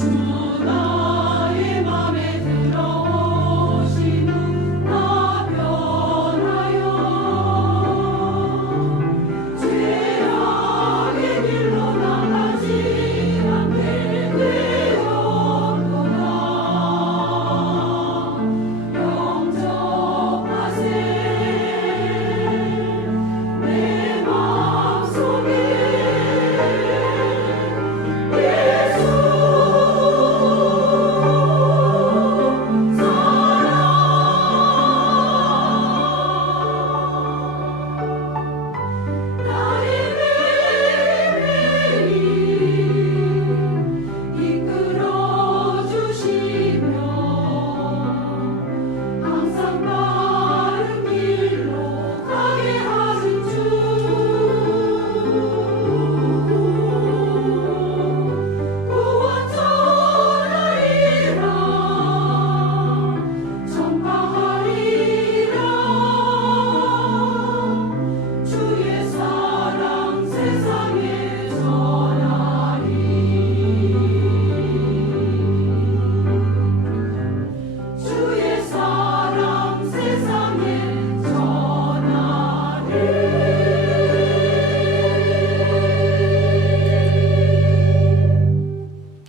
Thank mm -hmm. you.